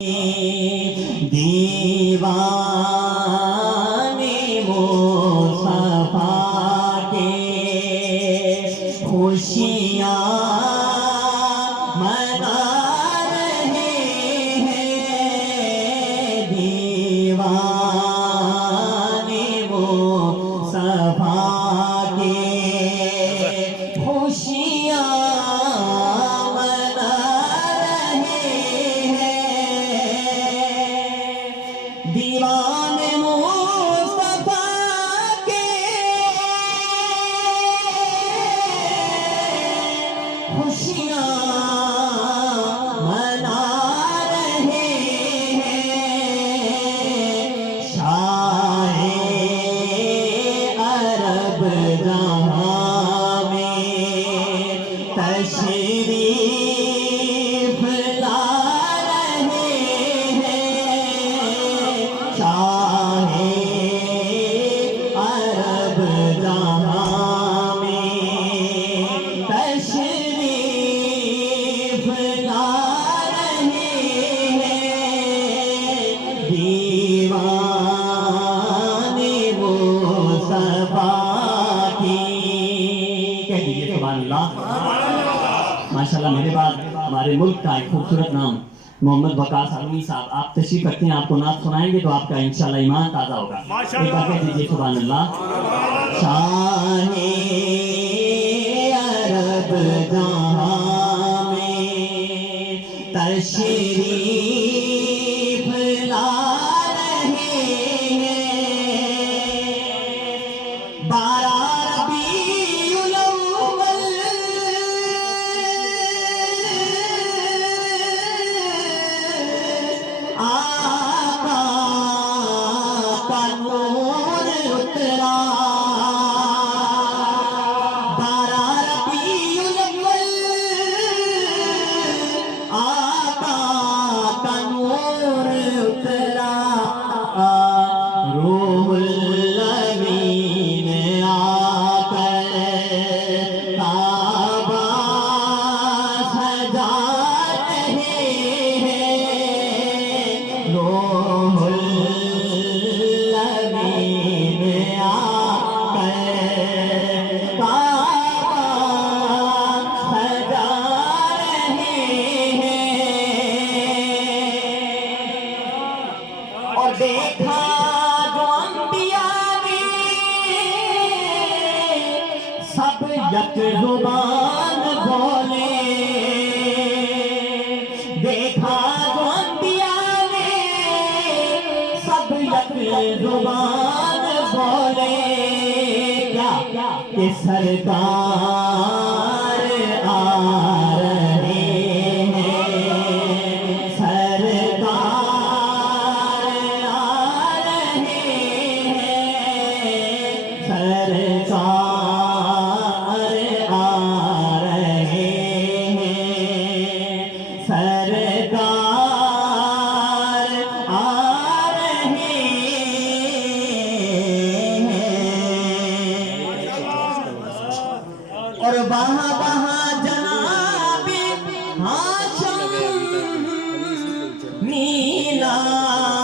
دیوانے مصطفیٰ کے خوشیاں منا رہے ہیں، دیوانے مصطفیٰ کے خوشیاں دیوانے مصطفیٰ کے خوشیاں منا رہے ہیں، شاہ عرب جہاں میں تشریف لا شاہ عرب جہاں میں تشریف لا رہے ہیں، دیوانے مصطفیٰ کی کہہ دیجیے سبحان اللہ۔ ماشاءاللہ میرے بعد ہمارے ملک کا ایک خوبصورت نام محمد وقار سالمی صاحب، آپ تشریف رکھتے ہیں، آپ کو نعت سنائیں گے تو آپ کا انشاءاللہ ایمان تازہ ہوگا۔ ایک بار کہہ دیجیے سبحان اللہ۔ شاہ عرب جہاں میں تشریف لا رہے ہیں، 12 ربیع الاول آقا کا نور اترا، 12 ربیع الاول آقا کا نور اترا، روح الامین آ کر کعبہ سجا رہے ہیں، روح الامین آ کر کعبہ سجا رہے ہیں، اور دیکھا جو انبیاء نے سب یک زبان بولے، دیکھا جو انبیاء نے سب یک زبان بولے، کیا کہ سرکار آ رہے ہیں، سرکار آ رہے ہیں، سرکار آ رہے ہیں، سرکار آ رہے ہیں، اور وہاں جناب ہاشم میلاد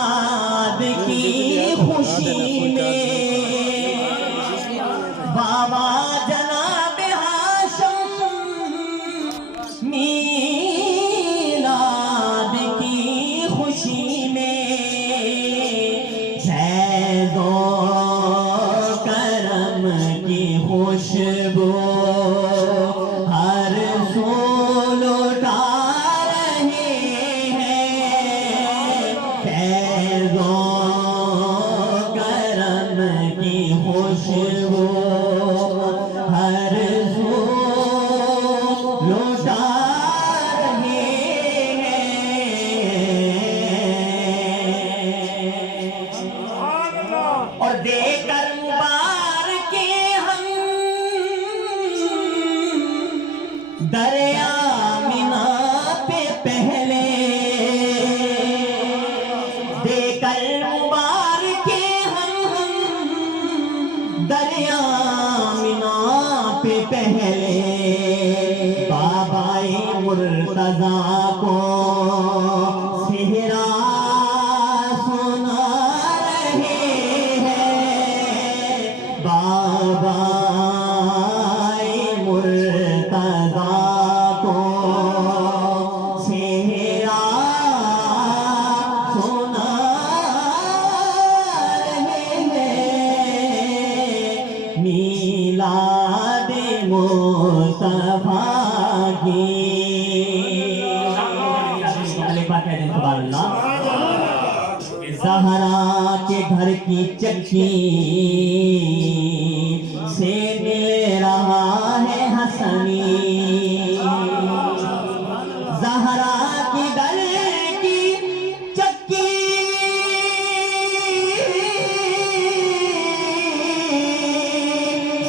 کی خوشی میں، بابا جناب ہاشم میلاد کی خوشی میں، فیض و کرم کی خوشبو ہر سو لوٹا رہے ہیں، ہیں سبحان اللہ. زہرا کے گھر کی چکی سے مل رہا ہے حسنی. زہرا کے گھر کی چکی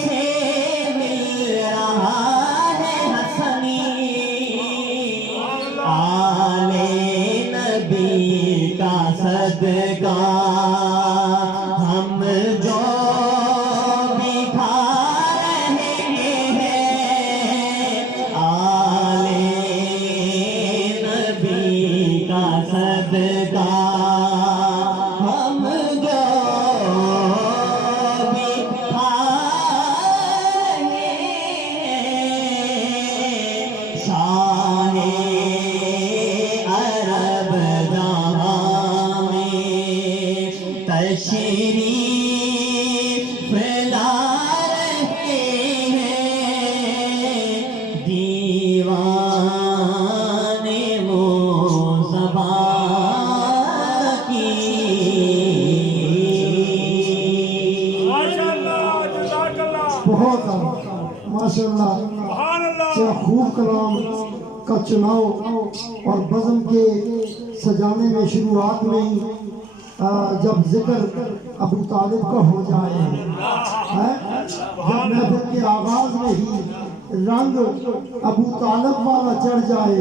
سے مل رہا ہے حسنی. آلے نبی کا صدقہ ہم جو بھی کھا رہے ہیں. آلے نبی کا صدقہ ہم جو بھی کھا رہے ہیں. شاہ عرب جہاں میں تشریف لا رہے ہیں. دیوان مصطفیٰ کی بہت ماشاء اللہ کیا خوب کلام کا چناؤ اور بزم کے سجانے میں شروعات میں ہی جب ذکر ابو طالب کا ہو جائے جب محفل کے آغاز میں ہی رنگ ابو طالب والا چڑھ جائے.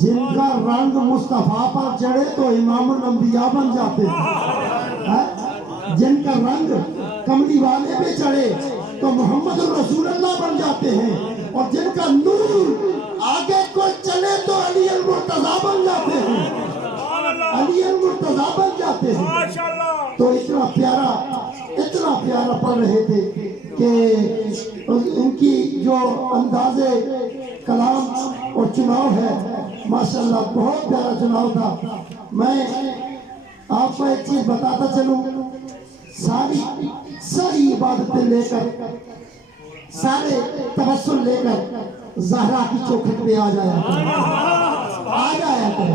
جن کا رنگ مصطفیٰ پر چڑھے تو امام الانبیاء بن جاتے ہیں. جن کا رنگ کملی والے پہ چڑھے تو محمد الرسول اللہ بن جاتے ہیں. اور جن کا نور آگے کوئی چلے تو علی المرتضیٰ بن جاتے ہیں. علی المرتضیٰ بن جاتے ہیں. تو اتنا پیارا پڑھ رہے تھے کہ ان کی جو انداز کلام اور چناؤ ہے ماشاءاللہ بہت پیارا چناؤ تھا. میں آپ کو ایک چیز بتاتا چلوں. ساری عبادتیں لے کر سارے توسل لے کر زہرا کی چوکھٹ پہ آ جایا کرے.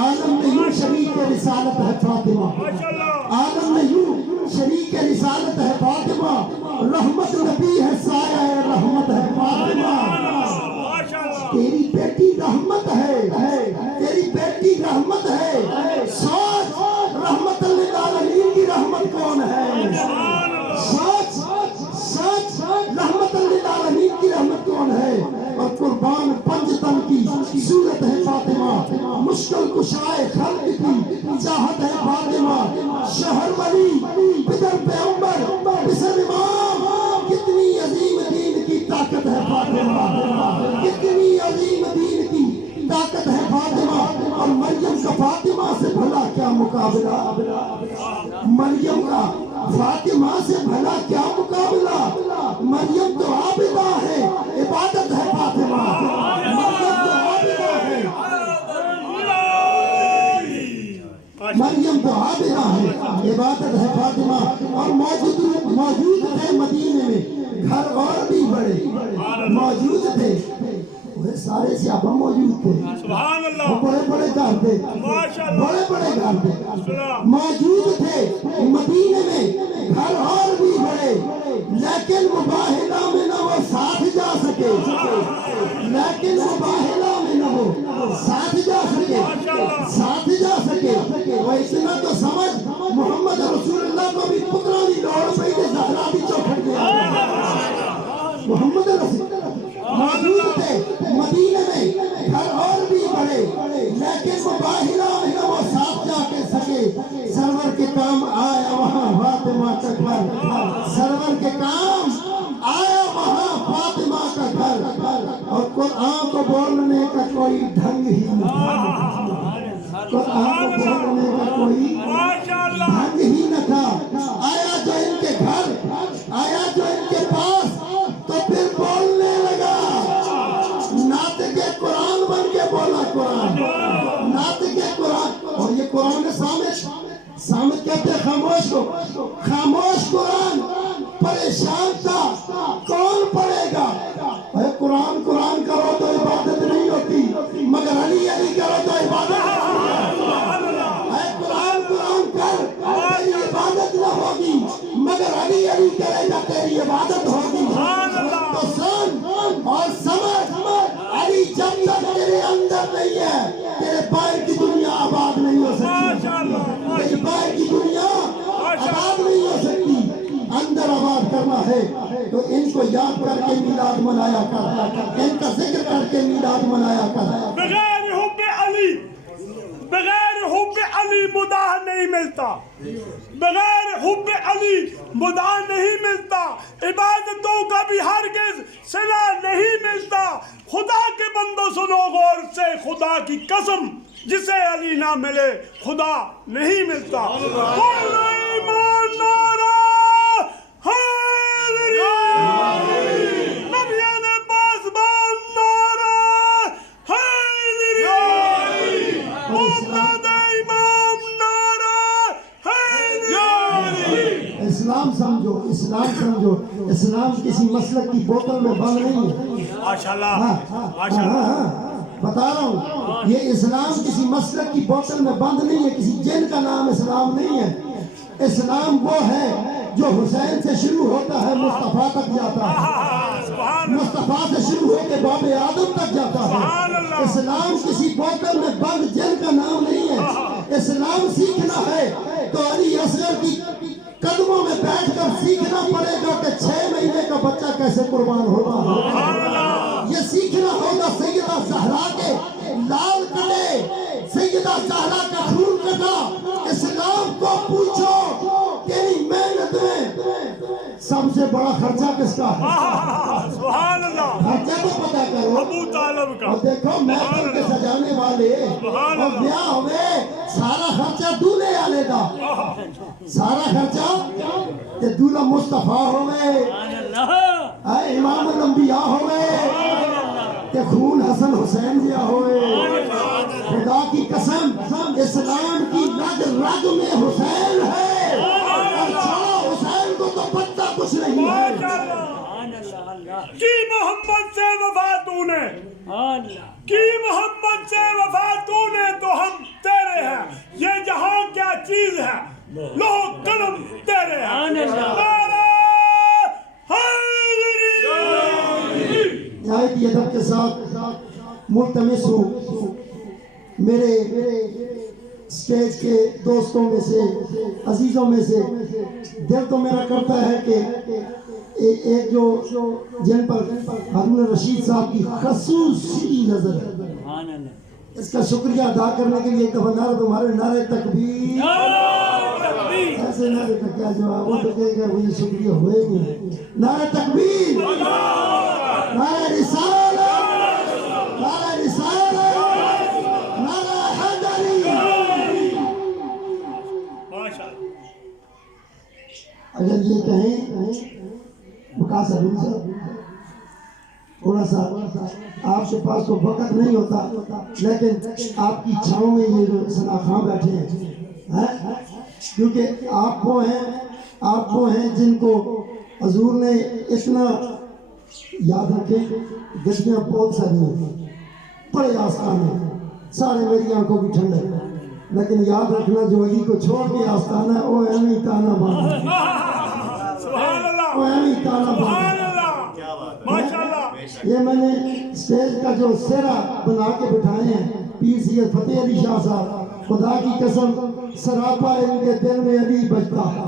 عالم میں یوں شریک رسالت ہے فاطمہ. عالم میں یوں شریک رسالت ہے فاطمہ. رحمت نبی ہے سایہ رحمت ہے فاطمہ. تیری بیٹی رحمت ہے, تیری بیٹی رحمت ہے. سوچ رحمت للعالمین کی رحمت کون ہے. سوچ رحمت للعالمین کی رحمت کون ہے. اور قربان پنجتن کی صورت ہے فاطمہ. مشکل کشائے خلق کی چاہت ہے فاطمہ. شہر ولی بدر پیغمبر بسر امام. کتنی عظیم دین کی طاقت ہے فاطمہ. کتنی عظیم دین کی طاقت ہے فاطمہ. اور مریم کا فاطمہ سے بھلا کیا مقابلہ. مریم کا فاطمہ سے بھلا کیا مقابلہ. مریم تو عابدہ ہے, عبادت ہے فاطمہ. مریم تو عابدہ ہے, مریم تو عابدہ ہے, عبادت ہے فاطمہ. اور موجود تھے مدینے میں گھر اور بھی بڑے موجود تھے. سارے صحابہ موجود تھے. بڑے بڑے گھر تھے, بڑے بڑے گھر تھے موجود تھے مدینے میں گھر اور بھی بڑے. لیکن مباہلہ میں نہ وہ ساتھ جا سکے. لیکن مباہلہ میں نہ وہ ساتھ جا سکے. وہ اتنا تو سمجھ محمد رسول اللہ کو بھی پترانی لوڑ پہ کہ زہرا بھی چوکھٹ گیا. محمد رسول موجود تھے مدینے میں گھر اور بھی بڑے. لیکن مباہلہ میں نہ وہ ساتھ جا کے سکے. سرور کے کام آیا وہاں فاطمہ کا گھر. سرور کے کام آیا وہاں فاطمہ کا گھر. اور قرآن کو بولنے کا کوئی ڈھنگ ہی نہیں. قرآن کو بولنے کا کوئی ڈھنگ ہی نہ تھا. آیا جو ان کے گھر, آیا جو ان کے پاس, تو پھر بولنے لگا. ناطق قرآن بن کے بولا قرآن. ناطق قرآن. اور یہ قرآن سامت کہتے ہیں خاموش کو. خاموش قرآن پریشان تھا کون پڑھے گا. قرآن کرو تو عبادت نہیں ہوتی, مگر علی کرو تو عبادت ہے تو ان کو یاد کر کے میلاد منایا کر، ان کا ذکر کر کے میلاد منایا کر۔ بغیر حب علی، بغیر حب علی مداح نہیں ملتا، بغیر حب علی مداح نہیں ملتا، عبادتوں کا بھی ہرگز صلہ نہیں ملتا۔ خدا کے بندو سنو غور سے، خدا کی قسم جسے علی نہ ملے خدا نہیں ملتا۔ قل ایمان نارا حیدری، نبیان پاسبان نارا حیدری، محمد امام نارا حیدری۔ اسلام سمجھو، اسلام سمجھو، اسلام کسی مسلک کی بوتل میں بند نہیں ہے۔ ماشاءاللہ ماشاءاللہ، بتا رہا ہوں، یہ اسلام کسی مسلک کی بوتل میں بند نہیں ہے، کسی جن کا نام اسلام نہیں ہے۔ اسلام وہ ہے جو حسین سے شروع ہوتا ہے مصطفیٰ تک جاتا ہے، مصطفیٰ سے شروع ہو کے باب آدم تک جاتا ہے۔ اسلام کسی بوتل میں بند جن کا نام نہیں ہے۔ اسلام سیکھنا ہے تو علی اصغر کی قدموں میں بیٹھ کر سیکھنا پڑے گا کہ 6 مہینے کا بچہ کیسے قربان ہوگا۔ یہ سیکھنا ہوگا سیدہ زہرا کے لال کٹے، سیدہ زہرا کا خون کٹا۔ اسلام کو پوچھو تیری محنت میں سب سے بڑا خرچہ کس کا ہے؟ سبحان اللہ، خرچہ تو پتہ کرو۔ ابو طالب کا۔ اور دیکھو محفل کے سجانے والے اور بیاہ ہوئے، سارا خرچہ دولہے والے دا، سارا خرچہ تے دولہا مصطفیٰ ہوئے، اے امام الانبیاء ہوئے، تے خون حسن حسین جیا ہوئے۔ خدا کی قسم اسلام کی رگ رگ میں حسین ہے، اور چھوڑو حسین کو تو پتہ کچھ نہیں ہے۔ کی محمد سے وفا تو نے، کی محمد سے وفا تو نے تو ہم تیرے ہیں، یہ جہاں کیا چیز ہے لو قلم تیرے ہیں۔ نعرہ حیدری۔ نہایت ادب کے ساتھ ملتمس ہوں میرے اسٹیج کے دوستوں میں سے، عزیزوں میں سے، دل تو میرا کرتا ہے کہ ایک جو جن پر ہارون رشید صاحب کی خصوصی نظر ہے، اس کا شکریہ ادا کرنے کے لیے ایک دفعہ نعرہ تمہارے نعرہ تکبیر، ایسے نعرے کا کیا جواب، وہ تو کہے گا مجھے شکریہ ہوئے نہیں۔ نعرہ تکبیر، نعرہ رسالت، نعرہ رسالت، نعرہ حیدری۔ اگر یہ کہیں بکا صاحب تھوڑا سا آپ کے پاس تو وقت نہیں ہوتا، لیکن آپ کی چھاؤں میں یہ جو سناخاں بیٹھے ہیں، کیونکہ آپ وہ ہیں جن کو حضور نے اتنا یاد رکھیں، گدیاں بہت ساری ہیں، بڑے آستانے، سارے میری آنکھوں کی ٹھنڈ ہے، لیکن یاد رکھنا جو علی کو چھوڑ کے آستانہ ہے وہ ایمی تانا بانا، وہ ایمی تانا بانا۔ یہ میں نے اسٹیج کا جو سہرا بنا کے بٹھائے ہیں پیر سید فتح علی شاہ صاحب، خدا کی قسم سراپا ان کے دل میں علی بجتا ہے۔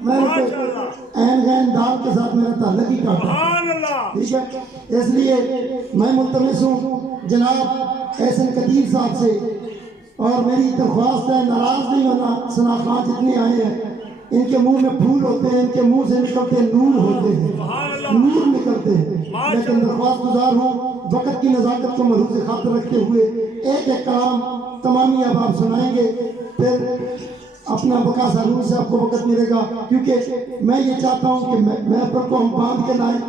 میں این غین دال کے ساتھ میرا تعلق ہی کاٹا، ٹھیک ہے؟ اس لیے میں ملتمس ہوں جناب احسن قدیر صاحب سے، اور میری درخواست ہے ناراض نہیں ہونا، سناخان جتنے آئے ہیں ان کے منہ میں پھول ہوتے ہیں، ان کے منہ سے نکلتے نور ہوتے ہیں، نور نکلتے ہیں، لیکن درخواست گزار ہوں وقت کی نزاکت کو ملحوظ خاطر رکھتے ہوئے ایک ایک کلام تمامی اب آپ سنائیں گے، پھر اپنا بقا ضرور سے آپ کو وقت ملے گا، کیونکہ میں یہ چاہتا ہوں کہ محفل کو ہم باندھ کے لائیں،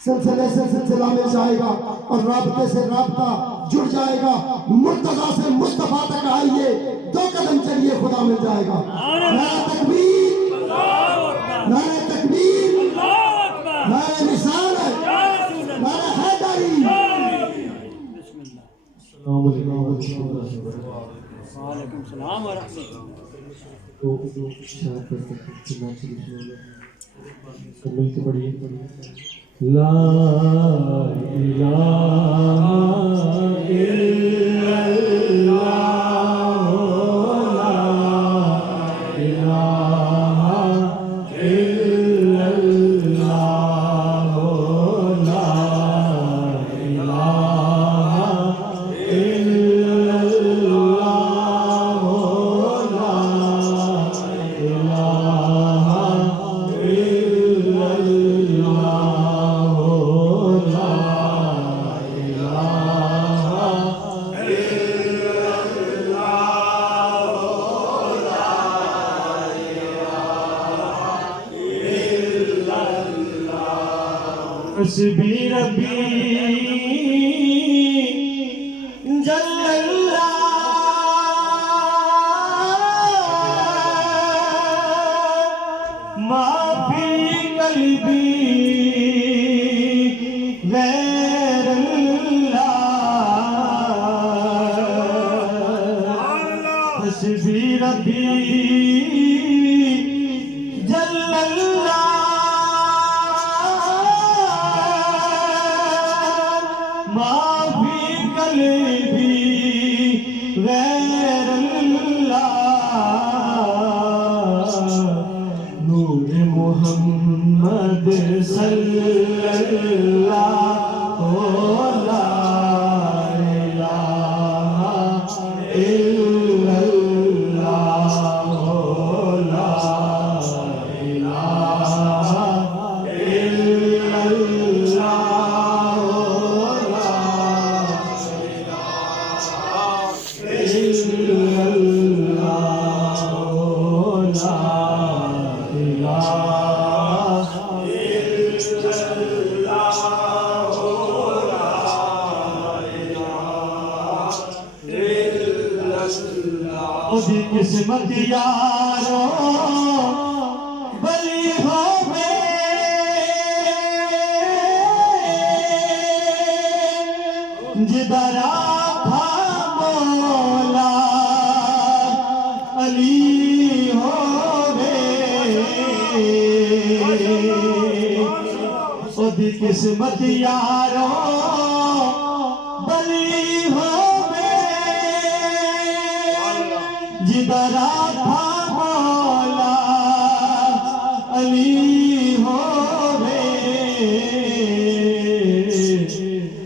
سلسلے سے سلسلہ مل جائے گا اور رابطے سے رابطہ جڑ جائے گا، مرتضیٰ سے مصطفیٰ تک آئیے، 2 قدم چلیے خدا مل جائے گا۔ نعرہ تکبیر، نعرہ تکبیر، نعرہ رسالت، نعرہ حیدری۔ السلام علیکم وعلیکم السلام ورحمۃ اللہ۔ لا الہ الا اللہ، لا الہ حسبی ربی جل اللہ ما فی قلبی غیر اللہ حسبی ربی جل اللہ ما فی قلبی غیر اللہ نور محمد صلی اللہ لا الہ الا اللہ لا الہ الا اسی قسمت یارو بلی ہو جدھر آقا مولا علی ہووے اسی قسمت یارو بلی ہووے جدھر آقا مولا علی ہووے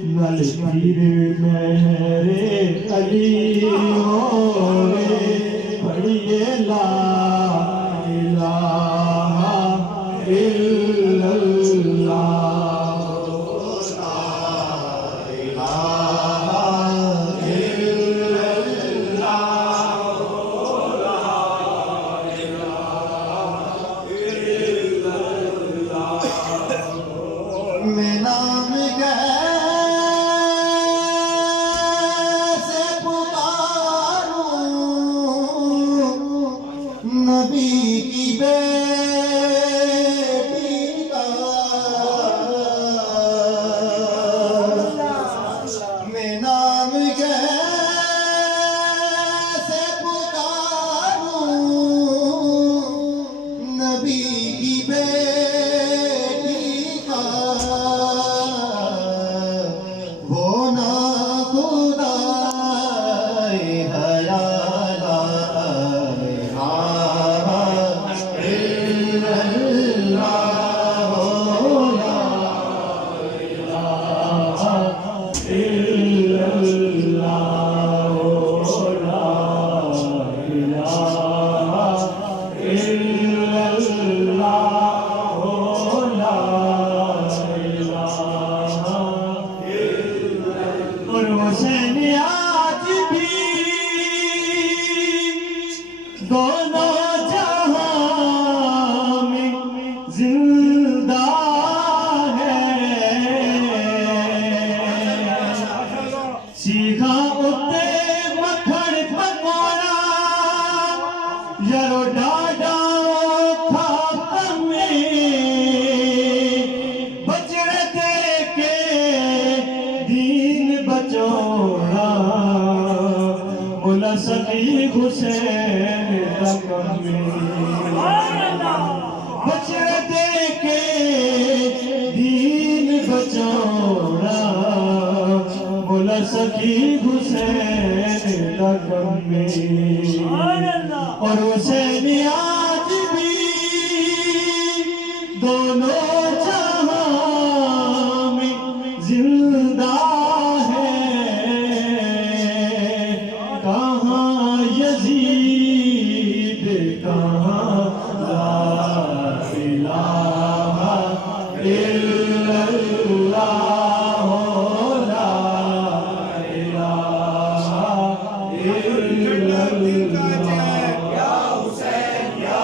نل پیر مہر علی ہووے پڑھیے لا الہ الا اللہ میں نام کیسے پکاروں نبی کی بیٹی کا میں نام کیسے پکاروں نبی کی بیٹی کا وہ نا خدا حیا لا الہ الا اللہ لا الہ الا اللہ لا الہ الا اللہ لا اور حسین آج بھی دونوں جہاں میں زندہ ہے سیکھا اتے مکھڑ پکوڑا یارو ڈاڈا کھاتا میں بچڑے دے کے دین بچوڑا مولا سقی حسین تک میں بچڑے دے کے دین بچوڑا مولا سقی حسین تک میں اور حسین آج بھی دونوں جہاں میں زندہ ہے کہاں یزید کہاں لا الہ الا اللہ لا الہ الا اللہ یا حسین یا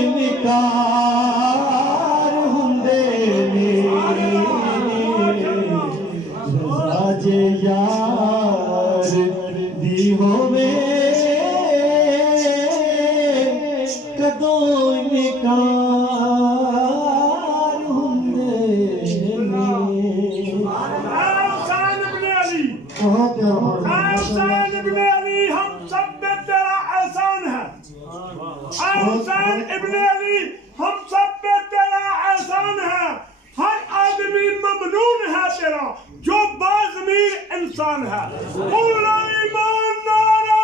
انکار ہوندے نے راجے یار دی ہووے کدوں انکار ہوندے نے حسین ابن علی بہت پیارا حسین ابن علی ہم سب پہ تیرا احسان ہے حسین ابن علی ہم سب پہ تیرا احسان ہے ہر آدمی ممنون ہے تیرا جو بازمیر انسان ہے اللہ ایمان نعرہ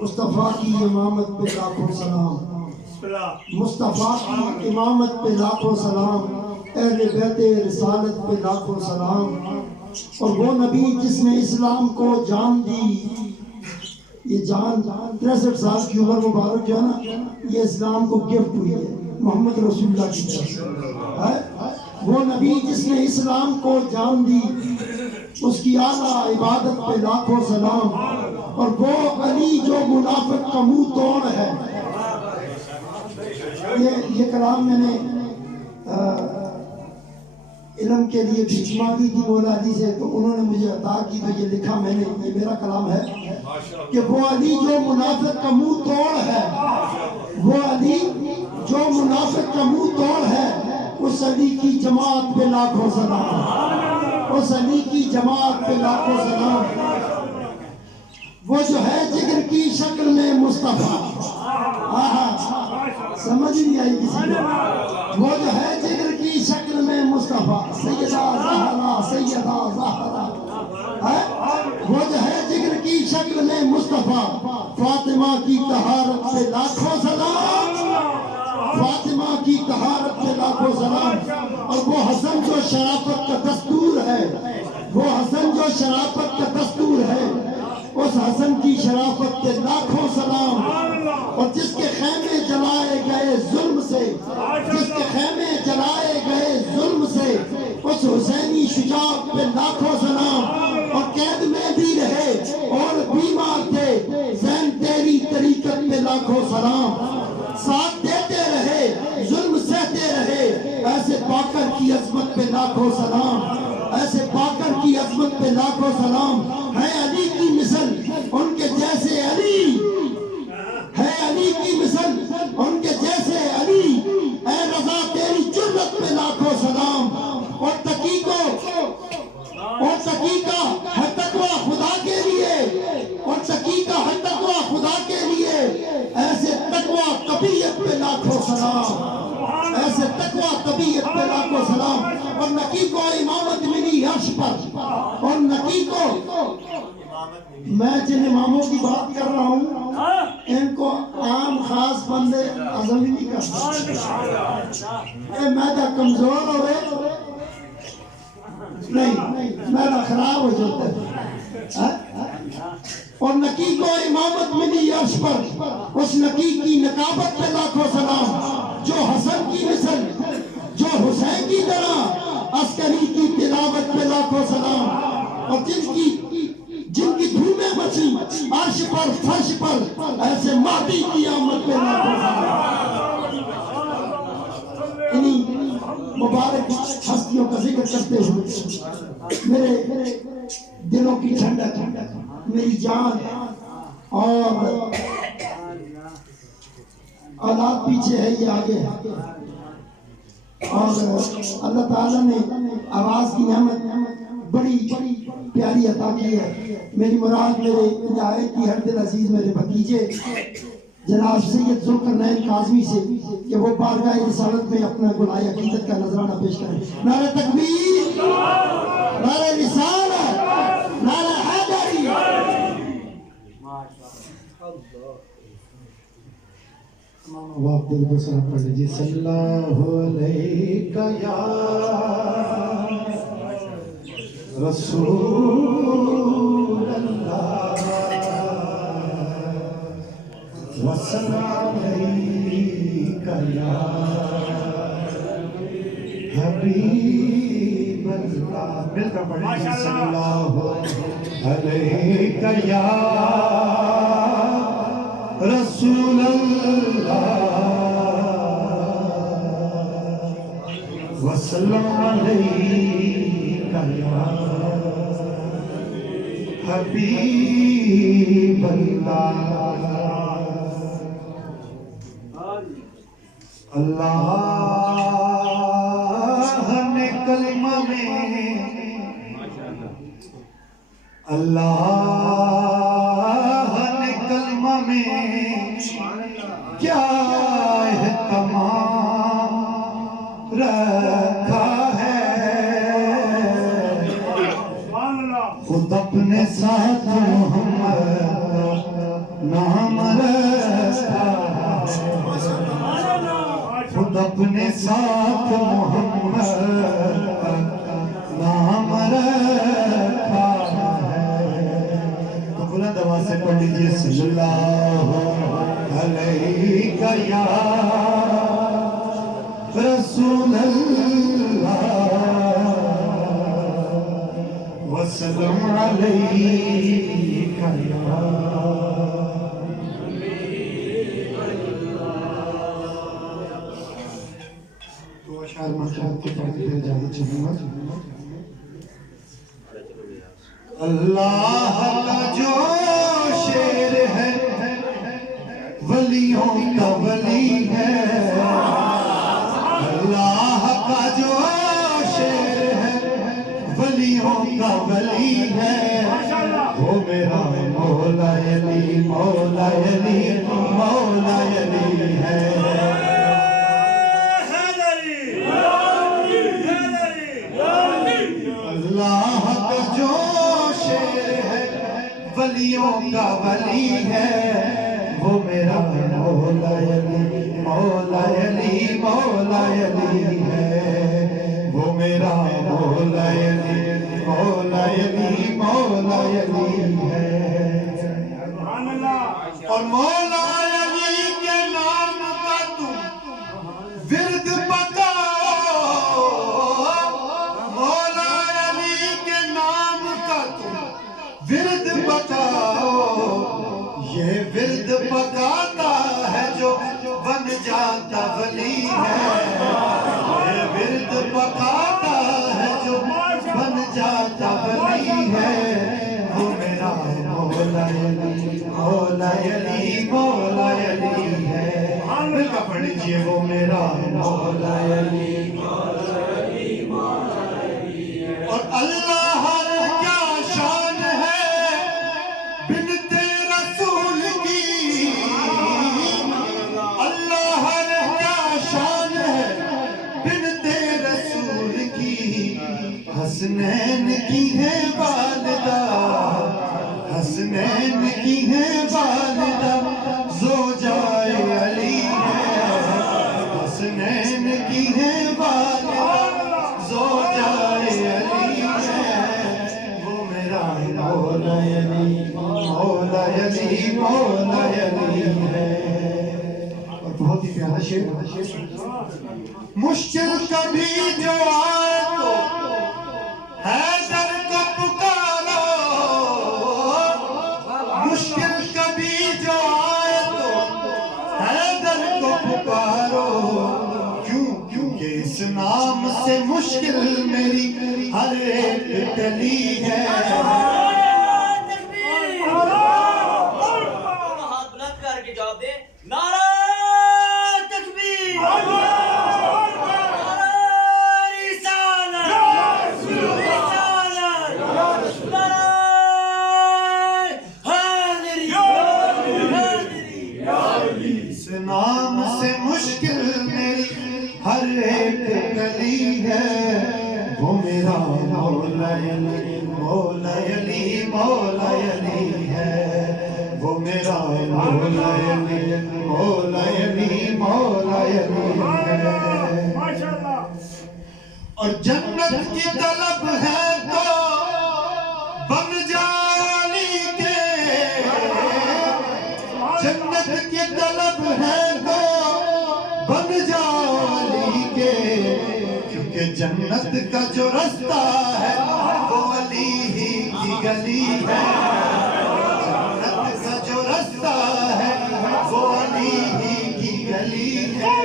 مصطفیٰ کی امامت پہ لاکھوں سلام، مصطفیٰ کی امامت پہ لاکھوں سلام، اہل بیت رسالت پہ لاکھوں سلام، اور وہ نبی جس نے اسلام کو جان دی، یہ جان 63 سال کی عمر مبارک جو ہے نا یہ اسلام کو گفٹ ہوئی ہے محمد رسول اللہ کی طرف سے، وہ نبی جس نے اسلام کو جان دی اس کی اعلیٰ عبادت پہ لاکھوں سلام، اور وہ علی جو منافق کا منہ توڑ ہے۔ یہ کلام میں نے علم کے لیے بھیک مانگی تھی مولا علی سے، تو انہوں نے مجھے عطا کی، تو یہ لکھا میں نے، یہ میرا کلام ہے کہ وہ علی جو منافق کا منہ توڑ ہے، وہ علی جو منافق کا منہ توڑ ہے، اس علی کی جماعت پہ لاکھوں سلام، اس علی کی جماعت پہ لاکھوں سلام، وہ جو ہے جگر کی شکل میں مصطفیٰ، سمجھ نہیں آئی کسی کو، وہ جو ہے جگر کی شکل میں مصطفیٰ، سیدہ زہرا، سیدہ زہرا، وہ جو ہے جگر کی شکل میں مصطفیٰ، فاطمہ کی طہارت پہ لاکھوں سلام، فاطمہ کی طہارت پہ لاکھوں سلام، اور وہ حسن جو شرافت کا دستور ہے، وہ حسن جو شرافت کا دستور ہے، اس حسن کی شرافت پہ لاکھوں سلام، اور جس کے خیمے جلائے گئے ظلم سے، جس کے خیمے جلائے گئے ظلم سے، اس حسینی شجاعت پہ لاکھوں سلام، اور قید میں بھی رہے اور بیمار تھے، زین تیری طریقت پہ لاکھوں سلام، ساتھ دیتے رہے ظلم سہتے رہے، ایسے باقر کی عظمت پہ لاکھوں سلام، ایسے باقر کی عظمت پہ لاکھوں سلام، ہے علی کی مثل ان کے جیسے علی، ہے علی کی مثل ان کے جیسے علی، اے رضا تیری جرت پہ لاکھوں سلام، اور تقی کا ہے تقوی خدا کے لیے، اور تقی کا ہے تقوی خدا کے لیے، ایسے تقوی طبیعت پہ لاکھوں سلام، ایسے تقوی طبیعت پہ لاکھوں سلام، اور نقی کو امامت ملی عرش پر، اور نقی کو، میں جن اماموں کی بات کر رہا ہوں ان کو عام خاص بندے عزم نہیں کرتا، میدا کمزور ہوئے نہیں، میدا خراب ہو جاتا ہے، اور نقی کو امامت ملی عرش پر، اس نقی کی نقابت پہ لاکھوں سلام، جو حسن کی مثل، جو حسین کی طرح عسکری کی تلاوت پہ لاکھوں سلام، اور جن کی دھومیں مچی عرش پر فرش پر، ایسے مہدی کی آمد پہ لاکھوں سلام۔ انہی مبارک ہستیوں کا ذکر کرتے ہوئے میرے دلوں کی ٹھنڈک، میری جان اور اولاد پیچھے ہے، یہ آگے ہے، اور اللہ تعالیٰ نے آواز کی نعمت بڑی پیاری عطا کی ہے۔ میری مراد میرے نہایت کی ہر دل عزیز میرے بھتیجے جناب سید ذوالقرنین کاظمی سے کہ وہ بارگاہ رسالت میں اپنا گلائے عقیدت کا نذرانہ پیش کریں۔ نعرہ تکبیر، نعرہ رسالت، نعرہ حیدری۔ آپ دل کو سلام پڑھ لیجیے۔ صلی اللہ علیہ یا رسول اللہ وسلام علیک یا حبیب اللہ۔ مل کر پڑھیں۔ صلی اللہ علیہ یا وسلم علیک یا حبیب اللہ اللہ نے کلمہ میں اللہ نے کلمہ میں کیا اہتمام رکھا ہے خود اپنے ساتھ محمد نام رکھا ہے خود اپنے ساتھ محمد نام رکھا ہے تو بلند آواز سے پڑھ لیجیے صلی اللہ علیہ یا رسول اللہ وسلم علیہ یا تو اشعار مشاہد کے پڑھ کے اجازت چاہوں گا اللہ کا جو شیر ہے ولیوں کا ولی ہے اللہ کا جو شیر ہے ولیوں کا ولی ہے وہ میرا مولا علی مولا علی مولا علی ہے اللہ کا جو شیر ہے ولیوں کا ولی ہے وہ میرا مولا علی مولا علی مولا علی ہے وہ میرا مولا علی مولا علی مولا علی ہے اور مولا علی کے نام کا تم ورد پکاؤ مولا علی کے نام کا تم ورد پکاؤ یہ ورد پکاتا ہے جو بن جاتا ولی ہے یہ ورد پکاتا ہے جو بن جاتا ولی ہے وہ میرا مولا علی مولا علی مولا علی ہے مل کر پڑھ لیجیے وہ میرا مولا علی اور اللہ کیا شان ہے بنت رسول کی اللہ کیا شان ہے بنت رسول کی حسنین کی ہے والدہ حسنین کی ہے والدہ زوجائے علی ہے حسنین کی ہے والدہ زوجائے علی ہے وہ میرا مولا علی مولا علی مولا علی ہے اور بہت ہی پیارا شعر مشکل کبھی جو آئے تو حیدر کو پکارو مشکل کبھی جو آئے تو حیدر کو پکارو کیونکہ اس نام سے مشکل میری ہر ایک ٹلی ہے ہاتھ بلند کر کے جواب دے نعرہ تکبیر نام سے مشکل میری ہر ایک گلی ہے وہ میرا مولا علی مولا علی مولا علی ہے وہ میرا مولا علی مولا علی مولا علی ہے اور جنت کی طلب ہے تو بن جا علی کے جنت کی طلب ہے تو بن جا علی کے کیونکہ جنت کا جو رستہ ہے وہ علی ہی کی گلی ہے جنت کا جو رستہ ہے وہ علی ہی کی گلی ہے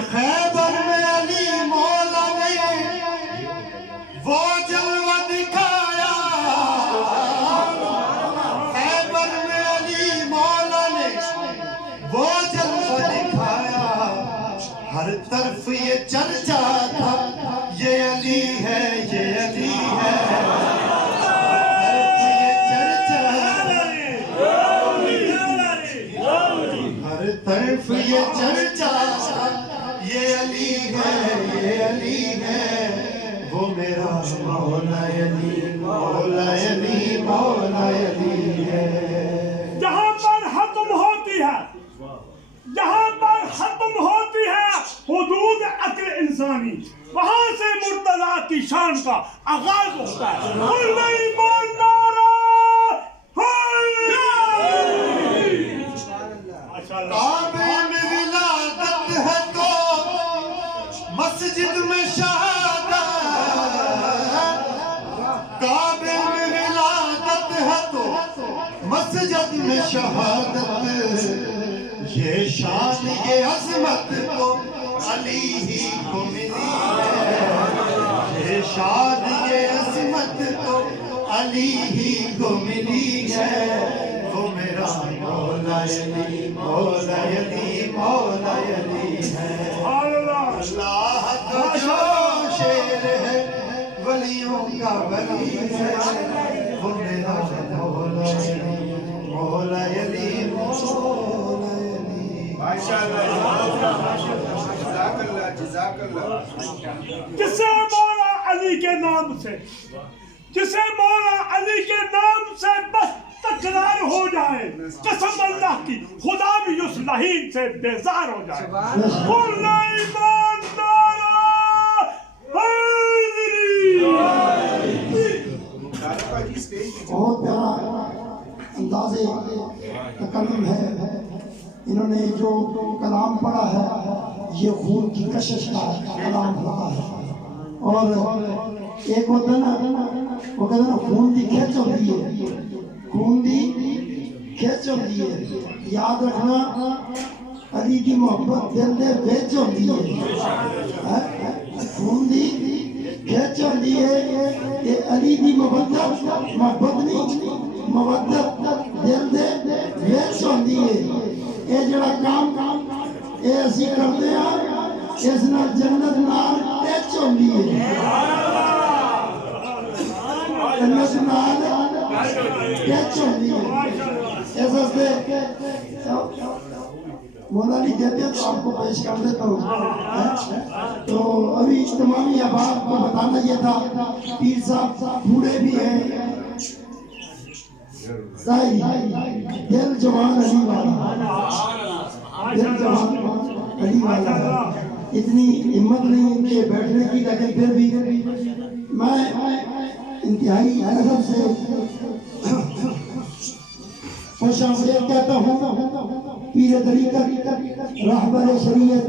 خیبر میں علی مولا نے وہ جلوہ دکھایا، خیبر میں علی مولا نے وہ جلوہ دکھایا، ہر طرف یہ چرچا تھا یہ علی ہے، یہ علی ہے، ہر طرف یہ چرچا یہ علی ہے، یہ علی ہے، وہ میرا مولا علی، مولا علی، مولا علی ہے۔ جہاں پر ختم ہوتی ہے، جہاں پر ختم ہوتی ہے حدود عقل انسانی، وہاں سے مرتضیٰ کی شان کا آغاز ہوتا ہے۔ کل ایمان نعرہ کعبے میں ولادت ہے تو مسجد میں شہادت، کعبے میں ولادت ہے تو مسجد میں شہادت، یہ شان یہ عظمت تو علی ہی کو ملی ہے، یہ شان یہ عظمت تو علی ہی کو ملی ہے، وہ میرا مولا علی، مولا علی، مولا علی ہے۔ اللہ کا جو شیر ہے ولیوں کا ولی ہے، وہ میرا مولا علی، مولا علی، مولا علی۔ جزاک اللہ۔ جسے مولا علی کے نام سے، جسے مولا علی کے نام سے بس تکرار ہو جائے، قسم اللہ کی خدا بھی اس لعین سے بیزار ہو جائے۔ کل ایمان نعرہ بہت پیارا انداز تکلم ہے، انہوں نے جو کلام پڑھا ہے یہ خون کی کشش کا کلام پڑھا ہے، اور ایک ہوتا ہے نا وہ کہتے ہیں نا خون دی کھچ ہوتی ہے، خون دی کھچ ہوتی ہے، یاد رکھنا علی کی محبت دل دے وچ ہوتی ہے، خون دی کھچ ہوتی ہے، یہ علی دی محبت نہیں، مودت دل دے وچ ہوتی ہے۔ یہ جڑا کام یہ اسی کرتے ہیں اس نال جنت نال ٹچ ہوتی ہے، جنت نال ٹچ ہوتی ہے۔ اس واسطے مولا علی کہتے ہیں تو آپ کو پیش کر دیتا ہوں۔ تو ابھی اجتماعی احباب کو بتانا یہ تھا، پیر صاحب بوڑھے بھی ہیں، دل جوان علی والا، دل جوان علی والا ہے، اتنی ہمت نہیں ان کے بیٹھنے کی، لیکن پھر بھی میں انتہائی ادب سے خوش آمدید کہتا ہوں پیر طریقت رہبر شریعت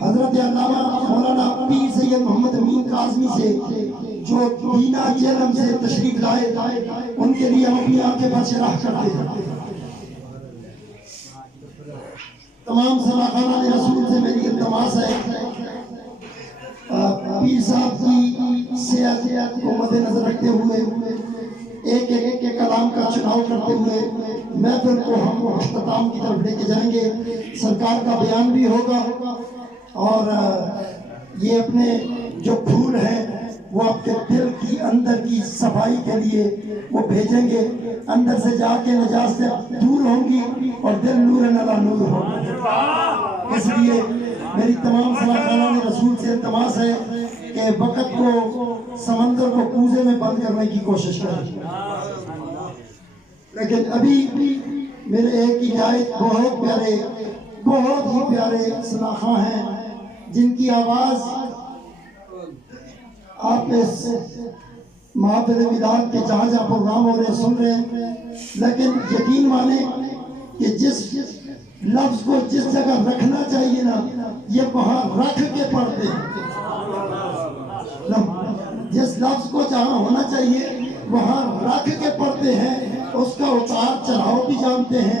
حضرت علامہ مولانا پیر سید محمد امین کاظمی سے، جو دینا جہلم سے تشریف لائے، ان کے لیے ہم اپنی آنکھیں پر شرح کرتے ہیں۔ تمام صلاحانہ رسول سے میری التماس ہے پیر صاحب کی صحت کو مد نظر رکھتے ہوئے ایک کلام کا چناؤ کرتے ہوئے محفل کو ہم اختتام کی طرف لے کے جائیں گے۔ سرکار کا بیان بھی ہوگا اور یہ اپنے جو پھول ہیں وہ آپ کے دل کی اندر کی صفائی کے لیے وہ بھیجیں گے، اندر سے جا کے نجاستیں دور ہوں گی اور دل نور علی نور ہوگا۔ اس لیے میری تمام صلاحانہ رسول سے التماس ہے کہ وقت کو سمندر کو کوزے میں بند کرنے کی کوشش کریں، لیکن ابھی میرے ایک ہدایت بہت ہی پیارے صلاحاں ہیں جن کی آواز آپ اس محافل وداع کے جہاں جہاں پروگرام ہو رہے سن رہے ہیں، لیکن یقین مانیں کہ جس لفظ کو جس جگہ رکھنا چاہیے نا یہ وہاں رکھ کے پڑھتے ہیں، جس لفظ کو جہاں ہونا چاہیے وہاں رکھ کے پڑھتے ہیں، اس کا اتار چڑھاؤ بھی جانتے ہیں۔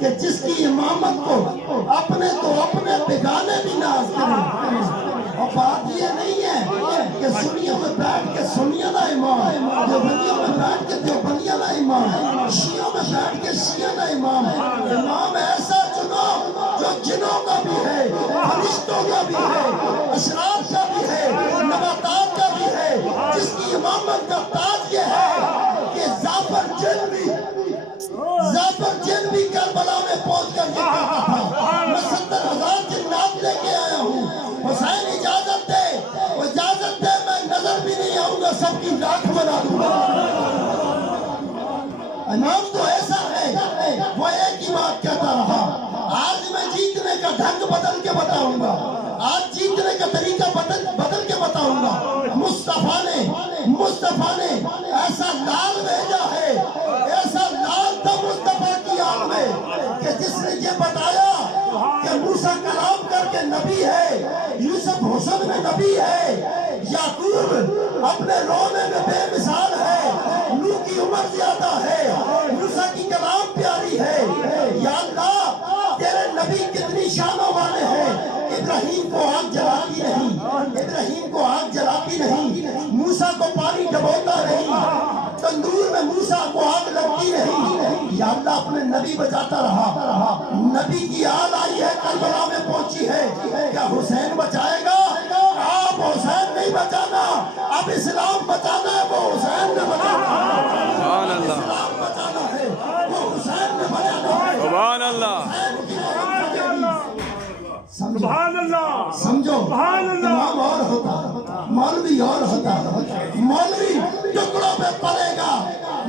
کہ جس کی امامت کو اپنے تو اپنے بیگانے بھی ناز کریں۔ اور بات یہ نہیں ہے کہ سنیوں میں بیٹھ کے سنیوں دا امام، دیوبندیوں میں بیٹھ کے دیوبندیوں دا امام، شیعوں میں بیٹھ کے شیعوں دا امام، امام ایسا چنو جو جنوں کا بھی ہے، فرشتوں کا بھی ہے، اشراف کا بھی ہے، نباتات کا بھی ہے، جس کی امامت کا تاج یہ ہے کہ زعفر جن بھی کربلا میں پہنچ کر یہ کہتا تھا میں 70,000 جنات لے کے آیا ہوں، حسین اجازت دے میں نظر بھی نہیں آؤں گا، سب کی لاکھ بنا دوں گا۔ امام تو ایسا ہے، وہ ایک ہی بات کہتا رہا، آج میں جیتنے کا ڈھنگ بدل کے بتاؤں گا، آج جیتنے کا طریقہ بدل کے بتاؤں گا۔ مصطفیٰ نے ایسا لال بھیجا ہے، ایسا لال تھا مصطفیٰ کی آن میں کہ جس نے یہ بتایا کہ موسیٰ کلام کر کے نبی ہے، یوسف حسن میں نبی ہے، یعقوب اپنے رونے میں بے مثال ہے، نوح کی عمر زیادہ ہے، موسیٰ کی کلام پیاری ہے۔ یا اللہ تیرے نبی کتنی شانوں والے ہیں، ابراہیم کو آگ جلاتی نہیں، موسیٰ کو پانی ڈبوتا نہیں، تندور میں موسیٰ کو آگ لگتی نہیں۔ یا اللہ اپنے نبی بچاتا رہا، نبی کی آل آئی ہے، کربلا میں پہنچی ہے، کیا حسین بچائے گا؟ آپ حسین نہیں بچانا، اب اسلام بچانا ہے، وہ حسین نے بچانا ہے، اسلام بچانا ہے، وہ حسین نے بچانا ہے۔ سبحان اللہ، سمجھو امام اور ہوتا، مولوی اور ہوتا، مولوی ٹکڑوں پہ پڑے گا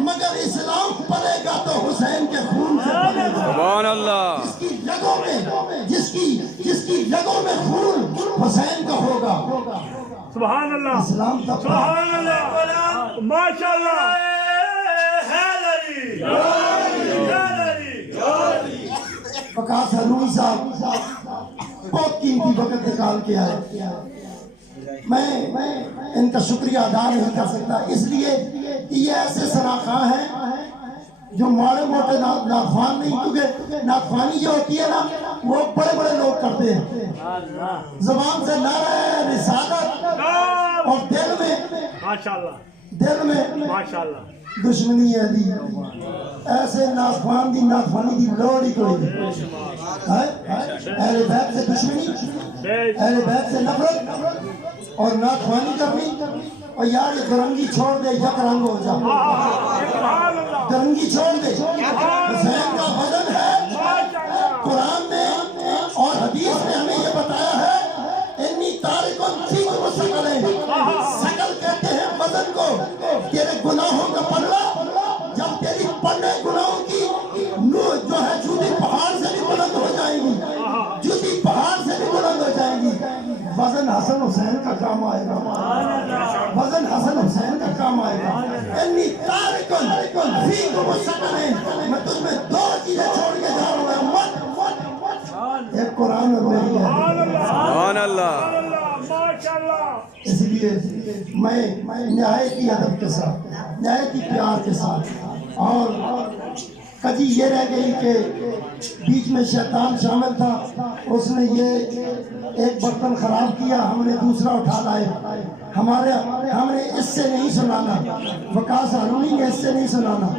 مگر اسلام پڑے گا تو حسین کے خون سے پڑے گا۔ سبحان اللہ، جس کی رگوں میں خون حسین کا ہوگا، سبحان اللہ، اسلام کا سبحان اللہ، ماشاءاللہ، حیدری، وقاص حلوی صاحب بہت قیمتی وقت نکال کے آئے، میں ان کا شکریہ ادا نہیں کر سکتا، اس لیے کہ یہ ایسے سراخاں ہیں جو ماڑے موٹے ناخوان نہیں، کیونکہ ناخوانی جو ہوتی ہے نا وہ بڑے بڑے لوگ کرتے ہیں، زبان سے نعرہ رسالت اور دل میں ماشاءاللہ دشمنی ہے دی، ایسے ناخوانی دی لوڑ ہی کوئی نہیں، اہل بیت سے دشمنی، اہل بیت سے نفرت اور ناخوانی کرنی، اور یار یہ درنگی چھوڑ دے یک رنگ ہو جا، درنگی چھوڑ دے، حسین کا وزن ہے، قرآن میں اور حدیث میں ہمیں یہ بتایا ہے، انی تارکن فیکم ثقلین، ثقل کہتے ہیں وزن کو، تیرے گناہوں کا پلڑا، جب تیری پڑے گناہوں کی جو ہے جوتی پہاڑ سے بھی بلند ہو جائیں گی، جوتی پہاڑ سے بھی بلند ہو جائیں گی، وزن حسن حسین کا کام آئے گا، وزن حسن حسین کا کام آئے گا۔ انی تارکن فیکم ثقلین، میں تجھ میں دو چیزیں چھوڑ کے جا رہا ہوں، ایک قرآن اور میری ہے، سبحان اللہ، اس لیے میں نہایت ہی ادب کے ساتھ، نہایت ہی پیار کے ساتھ، اور کجی یہ رہ گئی کہ بیچ میں شیطان شامل تھا، اس نے یہ ایک برتن خراب کیا، ہم نے دوسرا اٹھا لائے، ہم نے اس سے نہیں سنانا، وقاص حلوی نے اس سے نہیں سنانا،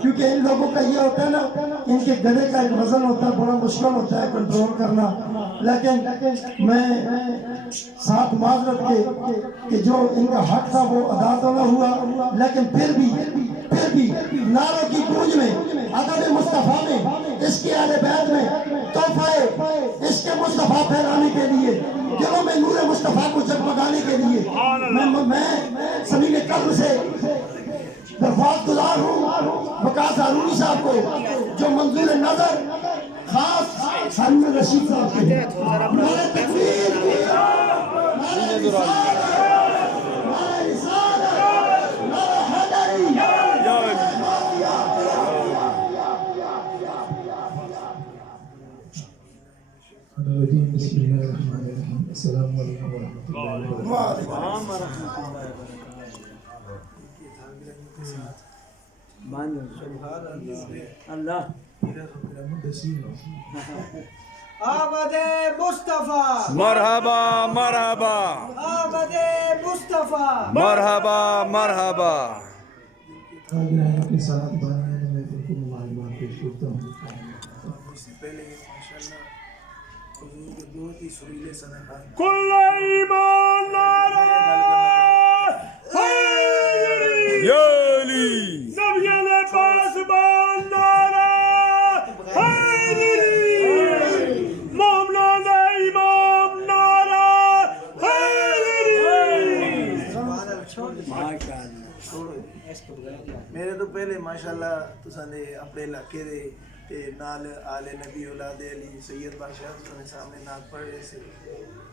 کیونکہ ان لوگوں کا یہ ہوتا ہے نا، ان کے گلے کا ایک وزن ہوتا ہے، بڑا مشکل ہوتا ہے کنٹرول کرنا، لیکن میں ساتھ معذرت کے کہ جو ان کا حق تھا وہ ادا تو نہ ہوا، لیکن پھر بھی نعروں کی گونج میں، ادب مصطفیٰ میں، اس کی اہل بیت میں تحفہ اس کے مصطفیٰ پھیلانے کے لیے، دلوں میں نور مصطفیٰ کو جگمگانے کے لیے میں صمیم قلب سے درخواست گزار ہوں وقاص حلوی صاحب کو، جو منظور نظر خاص سلمان رشید صاحب کے نعرہ تکبیر، نعرہ رسالت، نعرہ حیدری، بسم اللہ الرحمن الرحیم، السلام علیکم ورحمۃ اللہ وبرکاتہ۔ اللہ میرا مدثر ہو. آمد مصطفیٰ مرحبا مرحبا آمد مصطفیٰ مرحبا مرحبا. حاضرین کے ساتھ بانیان میں ان کو مبارکباد پیش کرتا ہوں. اس سے پہلے ماشاءاللہ حضور کے بہت ہی سریلے صدقات كل إيمان نارا حيري یالی نبي لباس بان نارا حيري مولانا إمام نارا حيري. میرے تو پہلے ماشاءاللہ تساں دے اپنے علاقے دے تے نال آل نبی اولاد علی سید بادشاہ تساں سامنے نال پڑھ رہے سے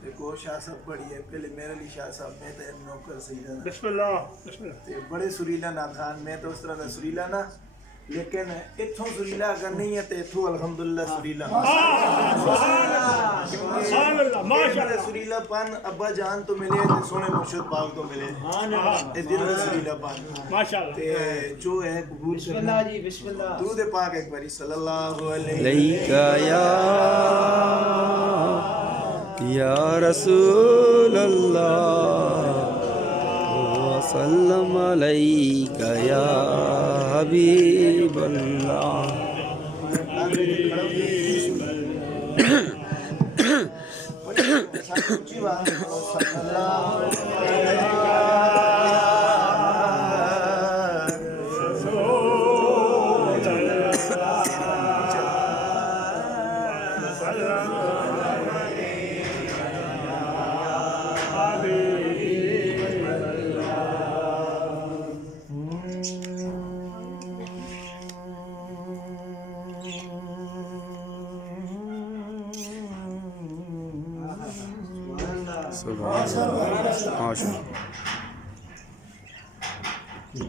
دیکھو شاہ صاحب پڑھی ہے پہلے میرے علی شاہ صاحب میں تے نوکر سیدہ بسم الله بسم الله. تے بڑے سریلا نال خان میں تو اس طرح دا سریلا نہ لیکن اتھوں سریلا اگر نہیں ہے تے اتھوں الحمدللہ سریلا سبحان الله ما شاء الله. سریلا پان ابا جان تو ملے تے سونے مرشد پاک تو ملے اے دل دا سریلا پان ما شاء الله. تے جو ہے قبول کرنا جی بسم اللہ. درود پاک ایک باری صلی اللہ علیہ علیکہ یا رسول اللہ وسلم علیکہ یا حبیب اللہ.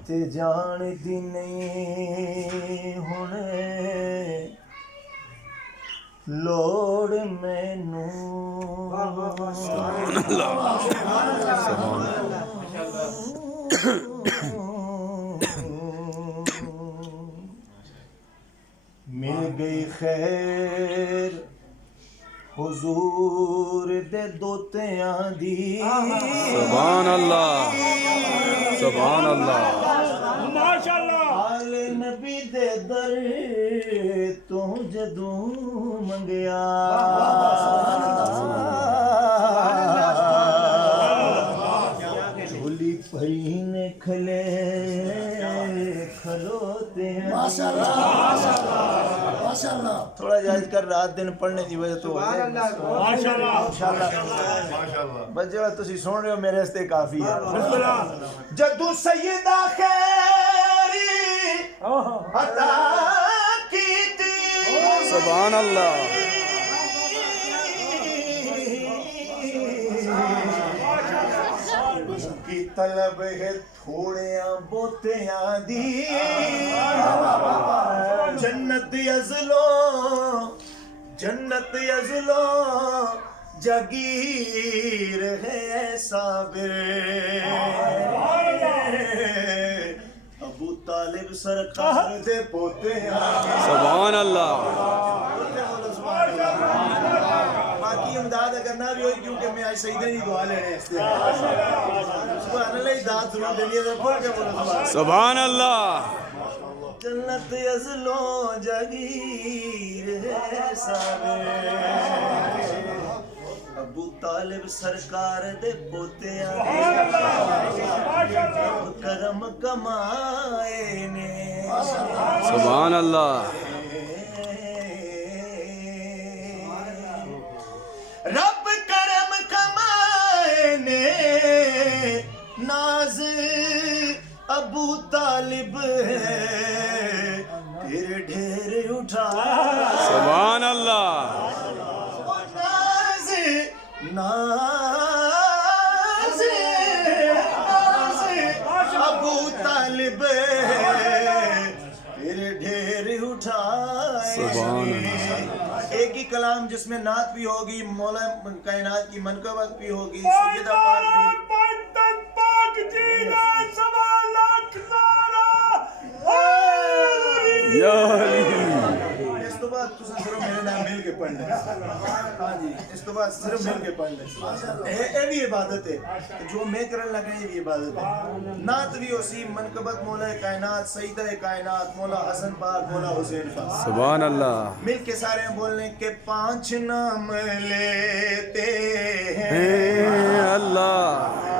تے جان دی نہیں ہونے لوڑ مینوں مل گئی خیر حضور دے دوتیاں دی سبحان اللہ سبحان اللہ. ما شاء الله. آل نبی دے در تو جدوں منگیا جھولی پری نے کھلے کھلوتے ہیں. تھوڑا جائز کر رات دن پڑھنے دی وجہ تو ما شاء الله. بس جو تسی سن رہے ہو میرے واسطے کافی ہے. بسم الله. جدو سیدہ خیری عطا کیتی سبحان اللہ. کی طلب ہے تھوڑیاں بوتیاں دی جنت ازلو جگیر ہے صابر ابو طالب سرکار دے پوتیاں سبحان اللہ. باقی امداد اگر نہ بھی ہوئی کیونکہ میں آج سیدہ ہی دعا لینے اس لیے سبحان اللہ داد ضرور دینی ہے پڑھ کے بولو سبحان اللہ. جنت ازلو جگیر ہے صابر ابو طالب سرکار دے پوتیاں کرم کمائے نے سبحان اللہ. رب کرم کمائے نے ناز ابو طالب ہے پھر ڈھیر اٹھا سبحان اللہ. ناز ابو طالب پھر ڈھیر اٹھائے. سبحان اللہ. ایک ہی کلام جس میں نعت بھی ہوگی مولا کائنات کی منقبت بھی ہوگی سیدہ پاک بھی پنتن پاک جینا سوا لاکھ نارا یا علی بعد تساں صرف میرے نال مل کے پڑھنا ہے۔ ہاں جی اس تو بعد صرف مل کے پڑھنا ہے۔ اے بھی عبادت ہے جو میں کرن لگا یہ بھی عبادت ہے۔ نعت بھی اسی منقبت مولا کائنات سیدہ کائنات مولا حسن پاک مولا حسین پاک۔ سبحان اللہ مل کے سارے ہیں بولنے کے 5 نام لیتے ہیں اللہ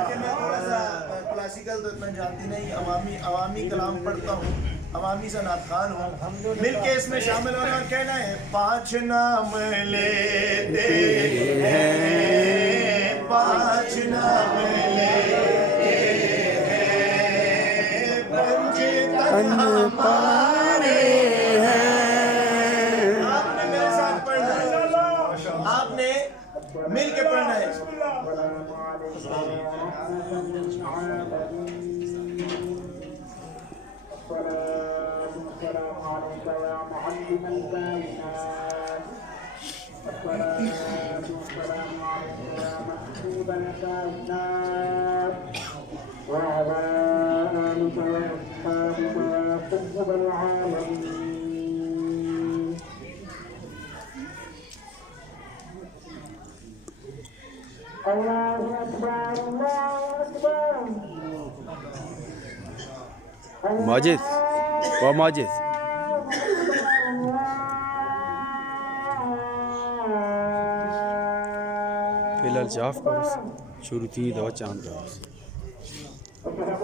کہ میں تھوڑا سا کلاسیکل تو اتنا جانتی نہیں، عوامی کلام پڑھتا ہوں، عوامی سے نعت خوان ہوں، مل کے اس میں شامل ہونا اور کہنا ہے 5 نام لیتے ہیں 5 نام لیتے ہیں پنج ہمارے ہیں۔ آپ نے میرے ساتھ پڑھنا ہے، آپ نے مل کے پڑھنا ہے۔ ماجد و ماجد فی الحال جاف کا شروع تھی دوا چاند کا